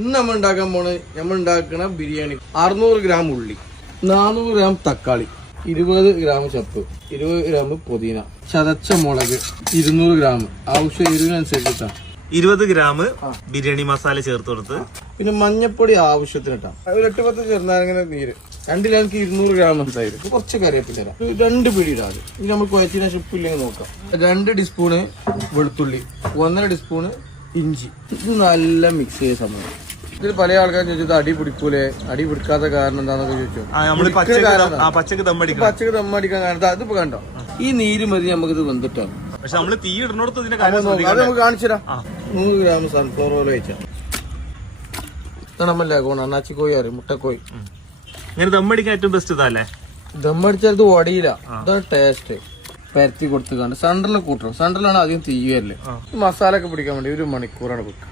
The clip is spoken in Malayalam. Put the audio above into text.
ഇന്ന് നമ്മൾ ഉണ്ടാക്കുന്ന ബിരിയാണി 600 ഗ്രാം ഉള്ളി, 400 ഗ്രാം തക്കാളി, 20 ഗ്രാം ചപ്പ്, 20 ഗ്രാം പുതിന, ചതച്ച മുളക് 200 ഗ്രാം, ആവശ്യം എരിവിനനുസരിച്ചിട്ടാ 20 ഗ്രാം ബിരിയാണി മസാല ചേർത്ത് കൊടുത്ത്, പിന്നെ മഞ്ഞപ്പൊടി ആവശ്യത്തിന് ഇട്ടാ, ഒരു 8-10 ചെറുനാരങ്ങനെ നീര്, 2 കിലോക്ക് 200 ഗ്രാം തൈര്, കുറച്ച് കറിവേപ്പില, 2 പിടി ഇടാതെ. ഇനി നമ്മൾ കുഴച്ചിന് ഉപ്പില്ലെങ്കിൽ നോക്കാം. 2 ടീസ്പൂണ് വെളുത്തുള്ളി, 1.5 ടീസ്പൂണ് ഇഞ്ചി. ഇത് നല്ല മിക്സ് ചെയ്ത സമയം. ഇതിൽ പല ആൾക്കാരും ചോദിച്ചത് അടി പിടിക്കൂലേ, അടി പിടിക്കാത്ത കാരണം എന്താണെന്നൊക്കെ ചോദിച്ചു. പച്ചക്ക് ദമ്മടിക്കാൻ കാരണം അതിപ്പോ കണ്ടോ, ഈ നീര് മതി നമുക്കിത് വെന്തിട്ടാണ്. പക്ഷെ നമ്മള് തീ ഇടുന്നിടത്ത് അത് നമുക്ക് കാണിച്ചു തരാം. 100 ഗ്രാം സൺഫ്ലവർ ഓയിൽ വെച്ചാൽ നമ്മല്ലേ അണ്ണാച്ചിക്കോയി അറിയും, മുട്ടക്കോയി. ഇങ്ങനെ ദമ്മടിക്കാൻ ഏറ്റവും ബെസ്റ്റ് ഇതല്ലേ? ദമ്മടിച്ചാൽ ഇത് ഒടിയില്ല, ഇതാണ് ടേസ്റ്റ്. പരത്തി കൊടുത്ത് കണ്ട് സെന്ററിൽ കൂട്ടണം. സെന്ററിലാണ് ആദ്യം തീ വരല്. മസാല ഒക്കെ പിടിക്കാൻ വേണ്ടി 1 മണിക്കൂറാണ് വെക്കുക.